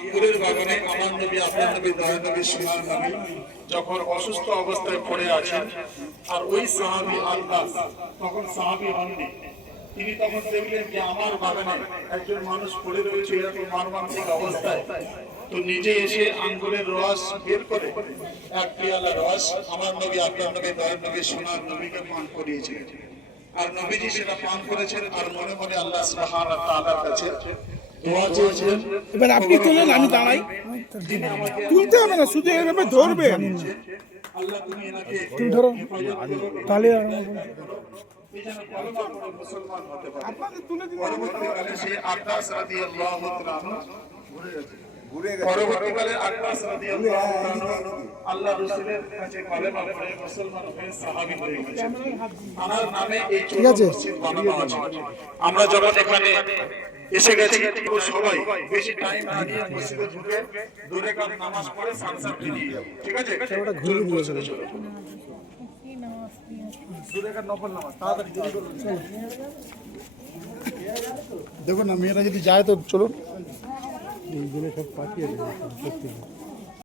আঙ্গুরের বাগানে আমার নবী, আপনার নবী, দয়ার নবী, সোনার নবী যখন অসুস্থ অবস্থায় পড়ে আছেন, আর ওই সাহাবী আল্লাহ তখন সাহাবী হননি, তিনি তখন দেখলেন যে আমার বাগানে একজন মানুষ পড়ে রয়েছে এরকম মর্মান্তিক অবস্থায়, তো নিজে এসে আঙ্গুরের রস বের করে এক পেয়ালা রস আমার নবী, আপনার নবী, দয়ার নবী, সোনার নবীকে পান করিয়েছিলেন। আর নবীজি সেটা পান করেছেন আর মনে মনে আল্লাহ সুবহানাহু ওয়া তাআলার কাছে দোয়া চেয়েছেন। এবার আপনি তোলেন, আমি দাঁড়াই। তুলতে হবে না, শুধু এভাবে ধরবে। আল্লাহ তুমি এনাকে তুমি ধরো তাহলে মুসলমান হতে পারে। আপনাদের তুলে দিন। পরবর্তীকালে সেই আব্বাস রাদিয়াল্লাহু তাআলা পরবর্তীকালে আব্বাস রাদিয়াল্লাহু তাআলা আল্লাহ রাসূলের কাছে কলেমা পড়ে মুসলমান হয়ে সাহাবী হয়ে গেছেন। তার নামে এই ছোট মসজিদ বানানো আছে। আমরা যখন এখানে এসে গেছি সবাই বেশি টাইম না নিয়ে মসজিদে ঢুকে দূরে কার নামাজ পড়ে সানসার দিয়ে যাব, ঠিক আছে? ওটা ঘুরে দিয়ে চলে চলো দূরে কার নফল নামাজ তাড়াতাড়ি দেরি করুন। দেখো না, মেয়েরা যদি যায় তো চলো। এইগুলো সব পাঠিয়ে দেবে।